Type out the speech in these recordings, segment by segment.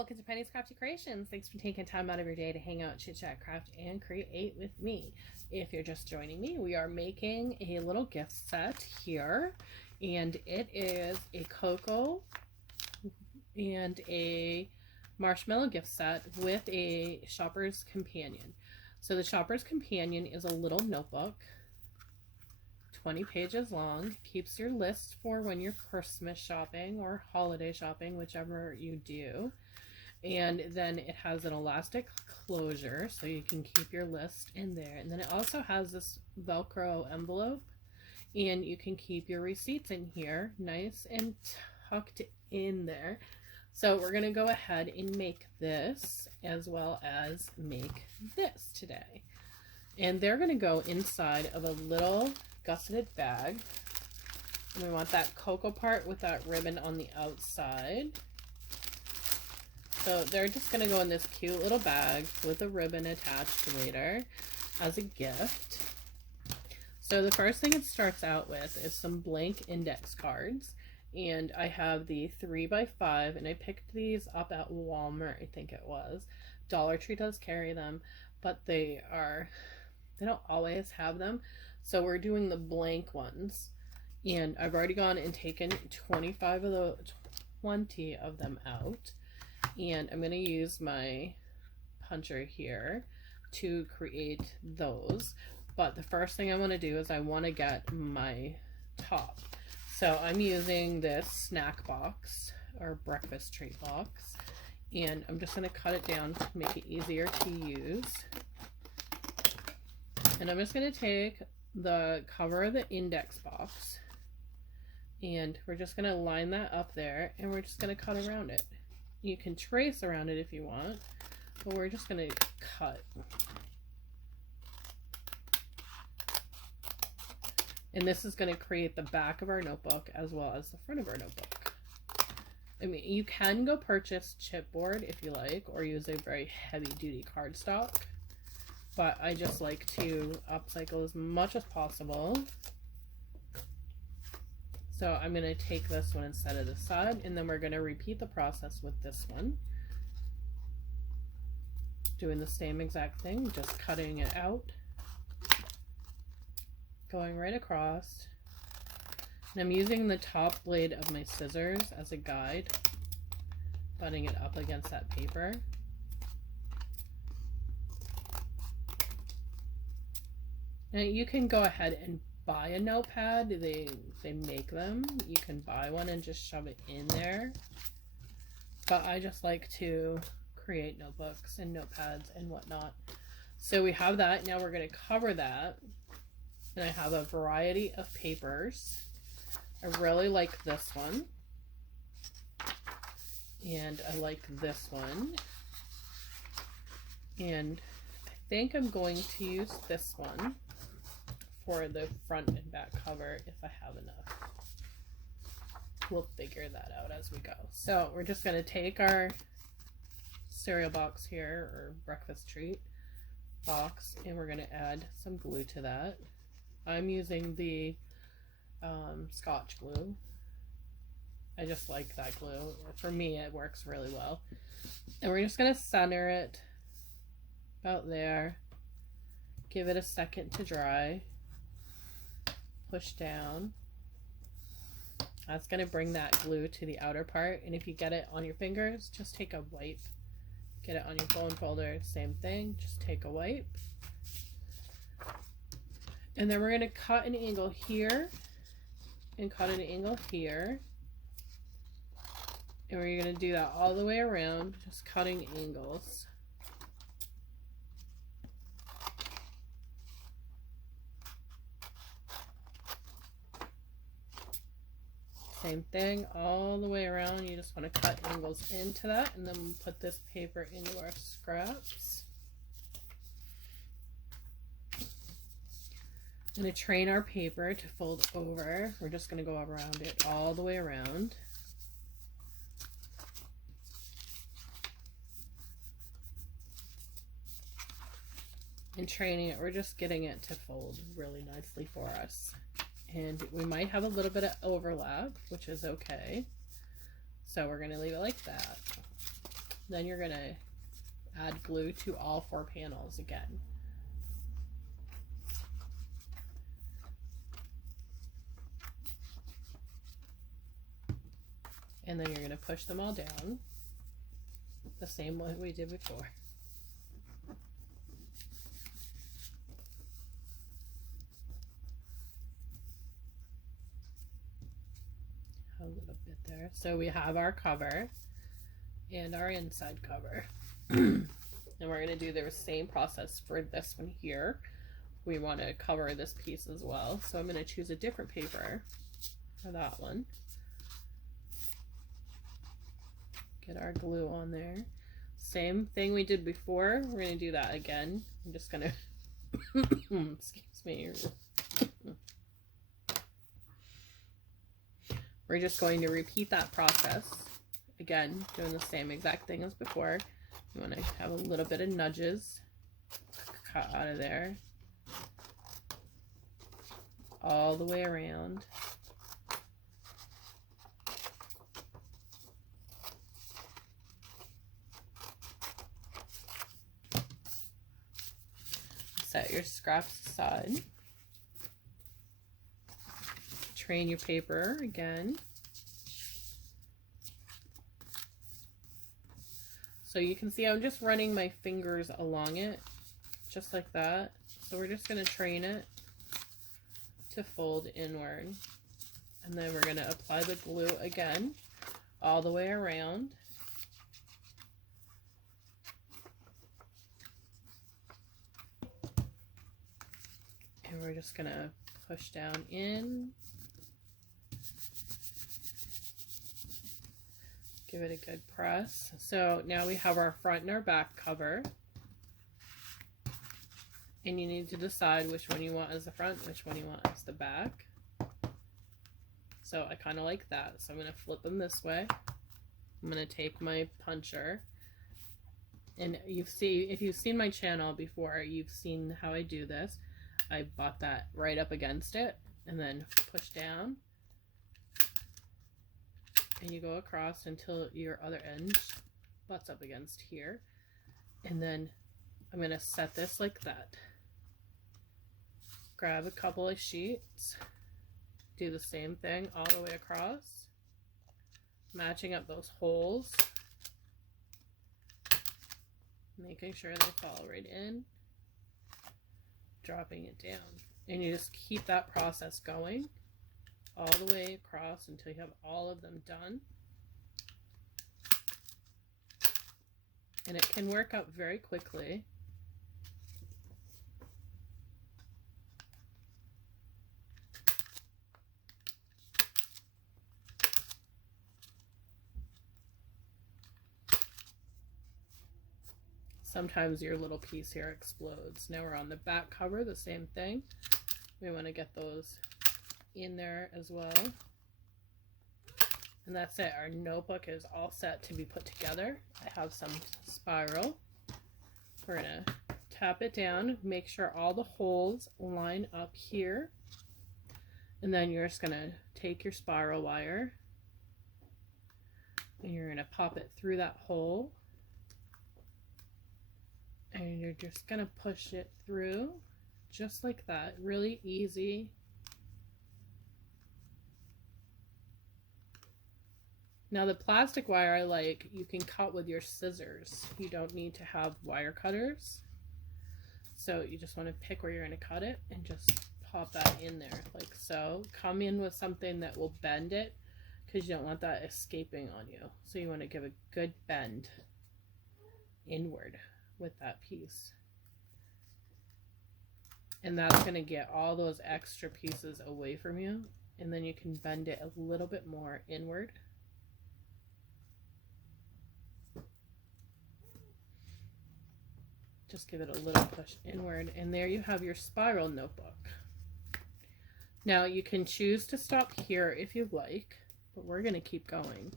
welcome to Penny's Crafty Creations. Thanks for taking time out of your day to hang out, chit chat, craft, and create with me. If you're just joining me, we are making a little gift set here, and it is a cocoa and a marshmallow gift set with a shopper's companion. So the shopper's companion is a little notebook, 20 pages long, keeps your list for when you're Christmas shopping or holiday shopping, whichever you do. And then it has an elastic closure so you can keep your list in there. And then it also has this Velcro envelope, and you can keep your receipts in here nice and tucked in there. So we're going to go ahead and make this as well as make this today. And they're going to go inside of a little gusseted bag. And we want that cocoa part with that ribbon on the outside. So they're just going to go in this cute little bag with a ribbon attached later as a gift. So the first thing it starts out with is some blank index cards. And I have the 3x5, and I picked these up at Walmart, I think it was. Dollar Tree does carry them, but they don't always have them. So we're doing the blank ones. And I've already gone and taken 20 of them out. And I'm going to use my puncher here to create those. But the first thing I want to do is I want to get my top. So I'm using this snack box or breakfast treat box. And I'm just going to cut it down to make it easier to use. And I'm just going to take the cover of the index box. And we're just going to line that up there. And we're just going to cut around it. You can trace around it if you want, but we're just going to cut. And this is going to create the back of our notebook as well as the front of our notebook. I mean, you can go purchase chipboard if you like, or use a very heavy duty cardstock, but I just like to upcycle as much as possible. So I'm going to take this one and set it aside, and then we're going to repeat the process with this one. Doing the same exact thing, just cutting it out, going right across. And I'm using the top blade of my scissors as a guide, butting it up against that paper. Now you can go ahead and buy a notepad. They make them. You can buy one and just shove it in there. But I just like to create notebooks and notepads and whatnot. So we have that. Now we're going to cover that. And I have a variety of papers. I really like this one. And I like this one. And I think I'm going to use this one for the front and back cover if I have enough. We'll figure that out as we go. So we're just going to take our cereal box here, or breakfast treat box, and we're going to add some glue to that. I'm using the Scotch glue. I just like that glue. For me, it works really well. And we're just going to center it about there. Give it a second to dry. Push down. That's going to bring that glue to the outer part, and if you get it on your fingers, just take a wipe. Get it on your bone folder, same thing, just take a wipe. And then we're going to cut an angle here and cut an angle here, and we're going to do that all the way around, just cutting angles. Same thing all the way around. You just want to cut angles into that, and then we'll put this paper into our scraps. I'm going to train our paper to fold over. We're just going to go around it all the way around. And training it, we're just getting it to fold really nicely for us. And we might have a little bit of overlap, which is okay. So we're going to leave it like that. Then you're going to add glue to all 4 panels again. And then you're going to push them all down the same way we did before. A little bit there. So we have our cover and our inside cover. And we're going to do the same process for this one here. We want to cover this piece as well. So I'm going to choose a different paper for that one. Get our glue on there. Same thing we did before. We're going to do that again. I'm just going to, excuse me. We're just going to repeat that process. Again, doing the same exact thing as before. You want to have a little bit of nudges cut out of there. All the way around. Set your scraps aside. Train your paper again. So you can see I'm just running my fingers along it, just like that. So we're just going to train it to fold inward. And then we're going to apply the glue again, all the way around. And we're just going to push down in. Give it a good press. So now we have our front and our back cover. And you need to decide which one you want as the front, which one you want as the back. So I kind of like that. So I'm going to flip them this way. I'm going to take my puncher. And if you've seen my channel before, you've seen how I do this. I bought that right up against it and then push down. And you go across until your other end butts up against here. And then I'm going to set this like that. Grab a couple of sheets. Do the same thing all the way across. Matching up those holes. Making sure they fall right in. Dropping it down. And you just keep that process going all the way across until you have all of them done. And it can work out very quickly. Sometimes your little piece here explodes. Now we're on the back cover, the same thing. We want to get those in there as well. And that's it. Our notebook is all set to be put together. I have some spiral. We're going to tap it down, make sure all the holes line up here. And then you're just going to take your spiral wire and you're going to pop it through that hole. And you're just going to push it through just like that. Really easy. Now the plastic wire I like, you can cut with your scissors. You don't need to have wire cutters. So you just want to pick where you're going to cut it and just pop that in there like so. Come in with something that will bend it because you don't want that escaping on you. So you want to give a good bend inward with that piece. And that's going to get all those extra pieces away from you. And then you can bend it a little bit more inward. Just give it a little push inward, and there you have your spiral notebook. Now you can choose to stop here if you like, but we're going to keep going.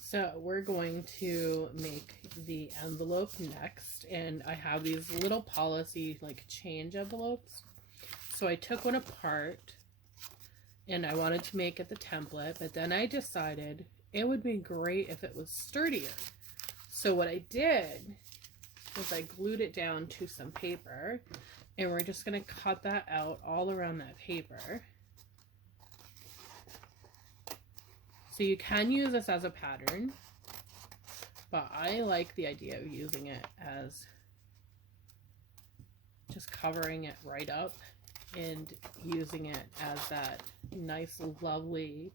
So we're going to make the envelope next, and I have these little policy like change envelopes. So I took one apart and I wanted to make it the template, but then I decided it would be great if it was sturdier. So what I did was I glued it down to some paper, and we're just going to cut that out all around that paper. So you can use this as a pattern, but I like the idea of using it as just covering it right up and using it as that nice, lovely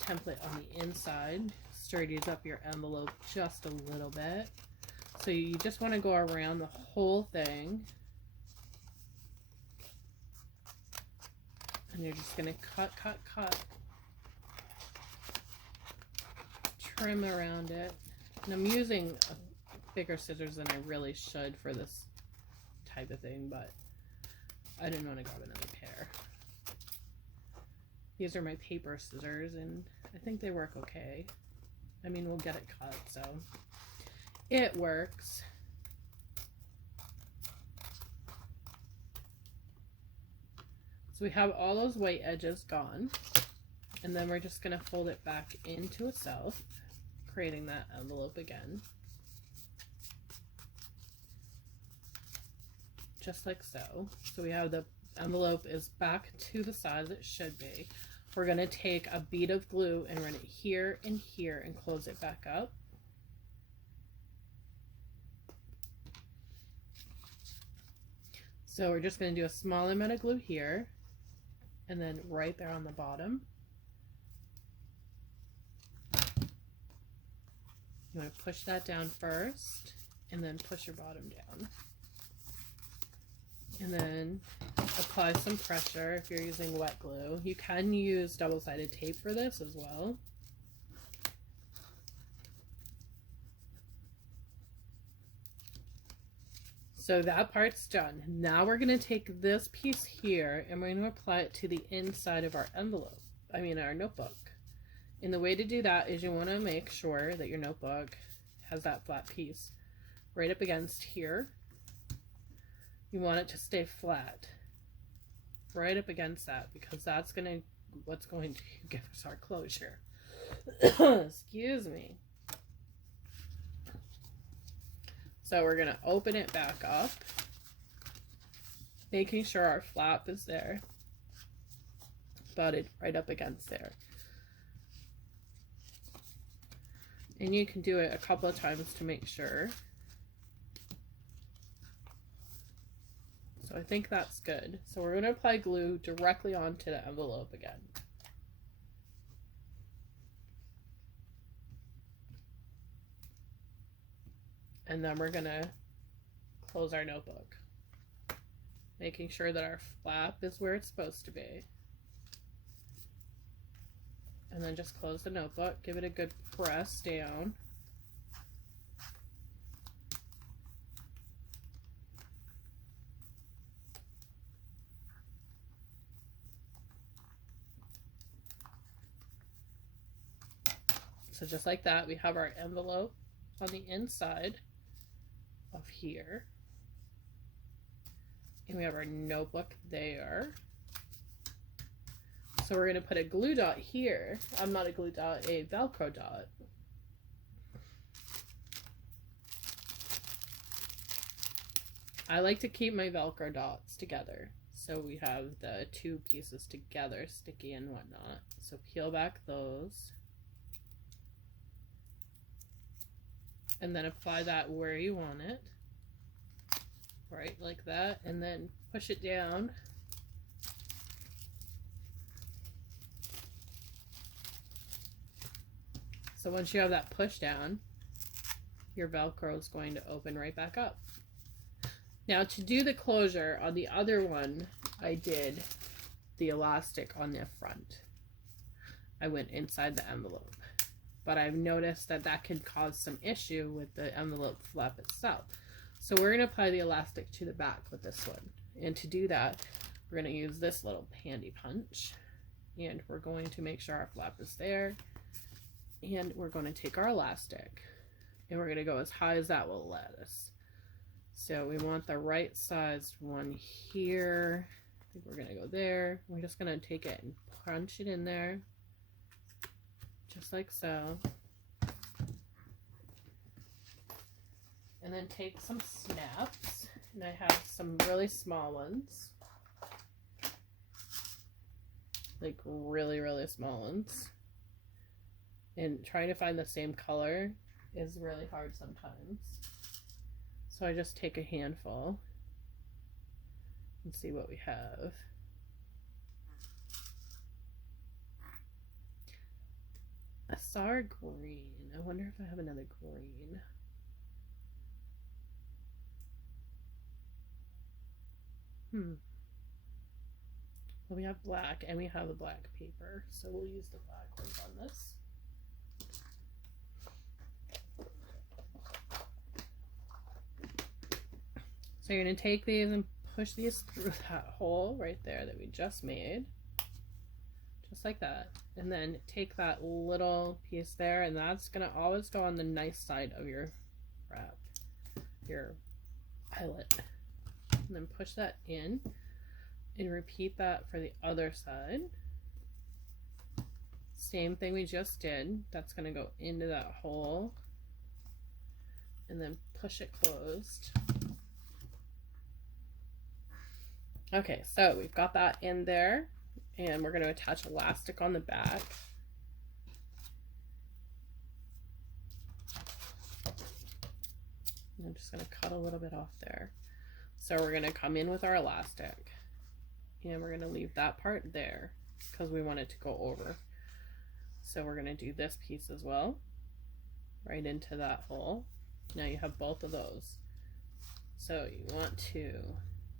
template on the inside. Sturdies up your envelope just a little bit. So you just want to go around the whole thing. And you're just going to cut, cut, cut. Trim around it. And I'm using bigger scissors than I really should for this type of thing, but I didn't want to grab another pair. These are my paper scissors, and I think they work okay. I mean, we'll get it cut, so it works. So we have all those white edges gone, and then we're just going to fold it back into itself, creating that envelope again. Just like so. So we have the envelope is back to the size it should be. We're going to take a bead of glue and run it here and here and close it back up. So we're just going to do a small amount of glue here and then right there on the bottom. You want to push that down first and then push your bottom down. And then apply some pressure if you're using wet glue. You can use double-sided tape for this as well. So that part's done. Now we're going to take this piece here and we're going to apply it to the inside of our envelope. Our notebook. And the way to do that is you want to make sure that your notebook has that flat piece right up against here. You want it to stay flat right up against that, because that's what's going to give us our closure. Excuse me. So we're going to open it back up, making sure our flap is there, butted right up against there. And you can do it a couple of times to make sure. So I think that's good. So we're going to apply glue directly onto the envelope again. And then we're going to close our notebook, making sure that our flap is where it's supposed to be. And then just close the notebook, give it a good press down. So just like that, we have our envelope on the inside of here. And we have our notebook there. So we're going to put a glue dot here. Not a glue dot, a Velcro dot. I like to keep my Velcro dots together. So we have the two pieces together, sticky and whatnot. So peel back those. And then apply that where you want it. Right, like that. And then push it down. So once you have that push down, your Velcro is going to open right back up. Now to do the closure on the other one, I did the elastic on the front. I went inside the envelope. But I've noticed that that can cause some issue with the envelope flap itself. So we're going to apply the elastic to the back with this one. And to do that, we're going to use this little handy punch. And we're going to make sure our flap is there. And we're going to take our elastic. And we're going to go as high as that will let us. So we want the right sized one here. think we're gonna go there. We're just gonna take it and punch it in there, just like so. And then take some snaps, and I have some really small ones, like really, really small ones. And trying to find the same color is really hard sometimes. So I just take a handful and see what we have. I saw a green. I wonder if I have another green. Well, we have black and we have the black paper, so we'll use the black ones on this. So you're going to take these and push these through that hole right there that we just made. Just like that. And then take that little piece there, and that's going to always go on the nice side of your wrap, your eyelet. And then push that in and repeat that for the other side. Same thing we just did. That's going to go into that hole and then push it closed. Okay, so we've got that in there, and we're going to attach elastic on the back. And I'm just going to cut a little bit off there. So we're going to come in with our elastic, and we're going to leave that part there because we want it to go over. So we're going to do this piece as well, right into that hole. Now you have both of those. So you want to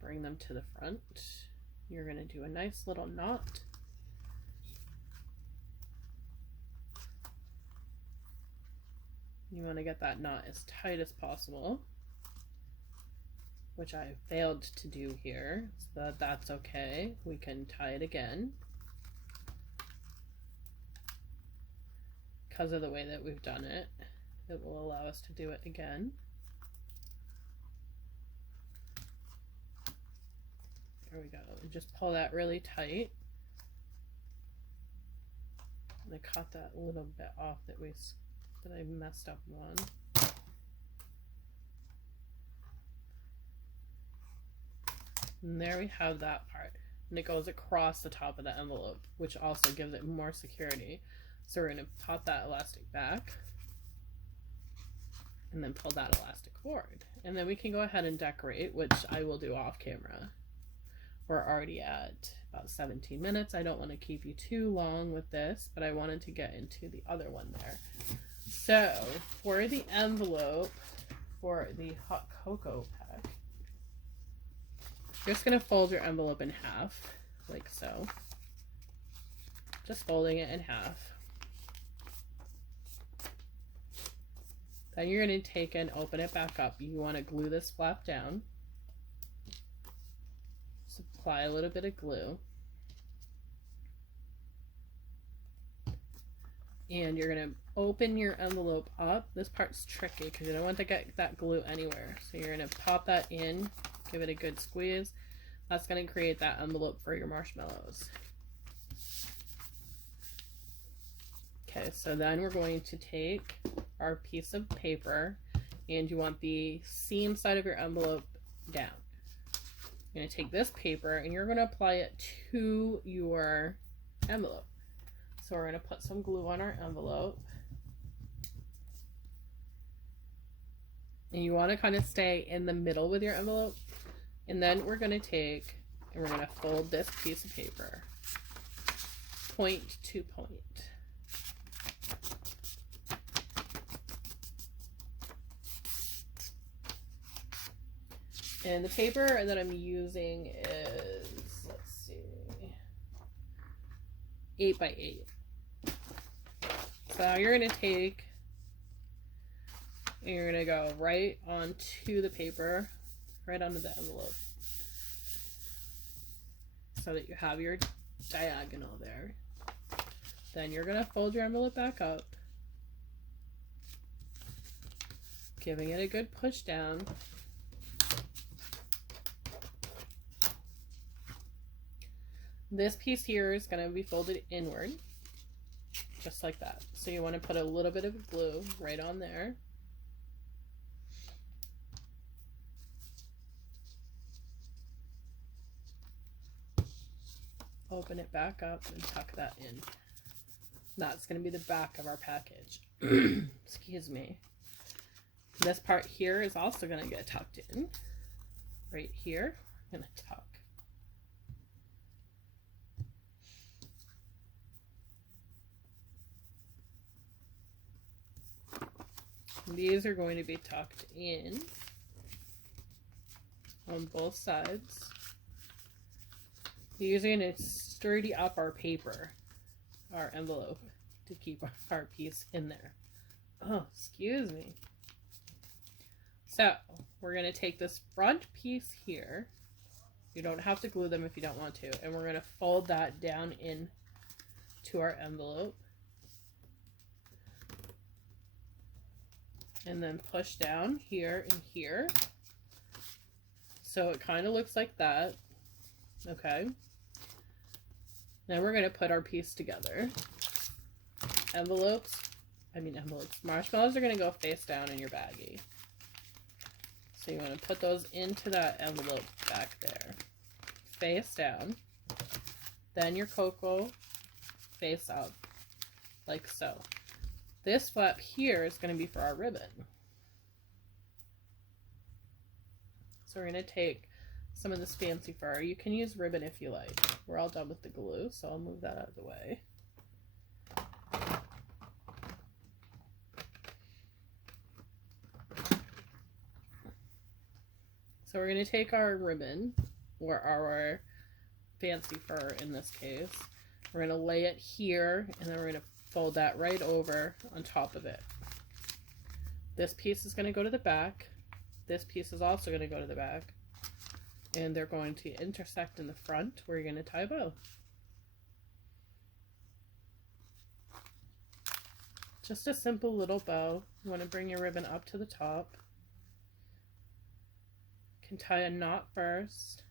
bring them to the front. You're going to do a nice little knot. You want to get that knot as tight as possible, which I failed to do here, so that's okay. We can tie it again because of the way that we've done it. It will allow us to do it again. There we go. And just pull that really tight. And I cut that little bit off that I messed up on. And there we have that part. And it goes across the top of the envelope, which also gives it more security. So we're going to pop that elastic back and then pull that elastic forward. And then we can go ahead and decorate, which I will do off camera. We're already at about 17 minutes. I don't want to keep you too long with this, but I wanted to get into the other one there. So for the envelope for the hot cocoa pack, you're just going to fold your envelope in half, like so. Just folding it in half. Then you're going to take and open it back up. You want to glue this flap down. So apply a little bit of glue. And you're going to open your envelope up. This part's tricky because you don't want to get that glue anywhere. So you're going to pop that in, give it a good squeeze. That's going to create that envelope for your marshmallows. Okay, so then we're going to take our piece of paper, and you want the seam side of your envelope down. You're going to take this paper and you're going to apply it to your envelope. So we're going to put some glue on our envelope. And you want to kind of stay in the middle with your envelope. And then we're going to take and we're going to fold this piece of paper point to point. And the paper that I'm using is, let's see, 8 by 8. So you're going to take, and you're going to go right onto the paper, right onto the envelope, so that you have your diagonal there. Then you're going to fold your envelope back up, giving it a good push down. This piece here is going to be folded inward, just like that. So you want to put a little bit of glue right on there. Open it back up and tuck that in. That's going to be the back of our package. Excuse me. This part here is also going to get tucked in. Right here, I'm going to tuck. These are going to be tucked in on both sides. Using it to sturdy up our paper, our envelope, to keep our piece in there. Oh, excuse me. So we're going to take this front piece here. You don't have to glue them if you don't want to. And we're going to fold that down in to our envelope. And then push down here and here. So it kind of looks like that. Okay. Now we're going to put our piece together. Marshmallows are going to go face down in your baggie. So you want to put those into that envelope back there. Face down. Then your cocoa face up, like so. This flap here is going to be for our ribbon. So we're going to take some of this fancy fur. You can use ribbon if you like. We're all done with the glue, so I'll move that out of the way. So we're going to take our ribbon, or our fancy fur in this case. We're going to lay it here, and then we're going to fold that right over on top of it. This piece is going to go to the back. This piece is also going to go to the back. And they're going to intersect in the front where you're going to tie a bow. Just a simple little bow. You want to bring your ribbon up to the top. You can tie a knot first.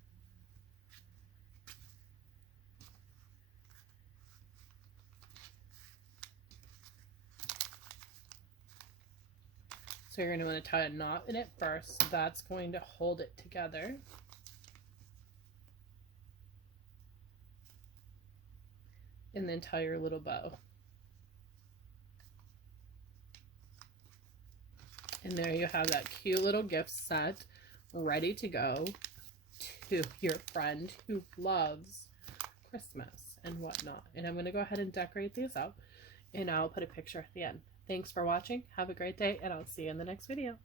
So you're going to want to tie a knot in it first. So that's going to hold it together. And then tie your little bow. And there you have that cute little gift set ready to go to your friend who loves Christmas and whatnot. And I'm going to go ahead and decorate these up, and I'll put a picture at the end. Thanks for watching. Have a great day, and I'll see you in the next video.